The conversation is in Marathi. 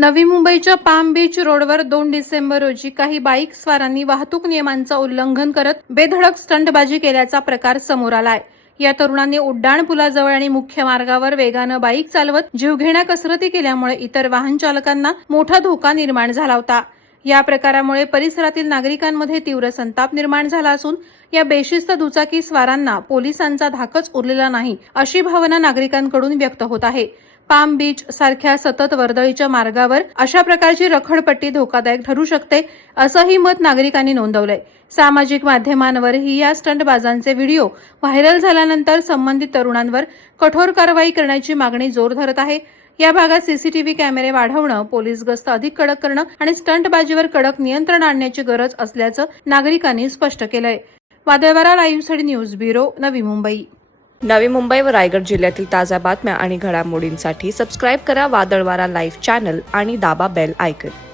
नवी मुंबईच्या पाम बीच रोडवर 2 डिसेंबर रोजी काही बाईक स्वारांनी वाहतूक नियमांचं उल्लंघन करत बेधडक स्टंटबाजी केल्याचा प्रकार समोर आलाय। या तरुणांनी उड्डाण पुलाजवळ आणि मुख्य मार्गावर वेगानं बाईक चालवत जीवघेण्या कसरती केल्यामुळे इतर वाहन चालकांना मोठा धोका निर्माण झाला होता। या प्रकारामुळे परिसरातील नागरिकांमध्ये तीव्र संताप निर्माण झाला असून या बेशिस्त दुचाकी स्वारांना पोलिसांचा धाकच उरलेला नाही अशी भावना नागरिकांकडून व्यक्त होत आहे। पाम बीच सारख्या सतत वर्दळीच्या मार्गावर अशा प्रकारची रखडपट्टी धोकादायक ठरू शकते असंही मत नागरिकांनी नोंदवलंय। सामाजिक माध्यमांवरही या स्टंटबाजांचे व्हिडिओ व्हायरल झाल्यानंतर संबंधित तरुणांवर कठोर कारवाई करण्याची मागणी जोर धरत आहे। या भागात सीसीटीव्ही कॅमेरे वाढवणं, पोलीस गस्त अधिक कडक करणं आणि स्टंटबाजीवर कडक नियंत्रण आणण्याची गरज असल्याचं नागरिकांनी स्पष्ट केलंय। वादळवारा लाईव्हसाठी न्यूज ब्युरो, नवी मुंबई। नवी मुंबई व रायगड जिल्ह्यातील ताज्या बातम्या आणि घडामोडींसाठी सबस्क्राईब करा वादळवारा लाईव्ह चॅनल आणि दाबा बेल आयकॉन।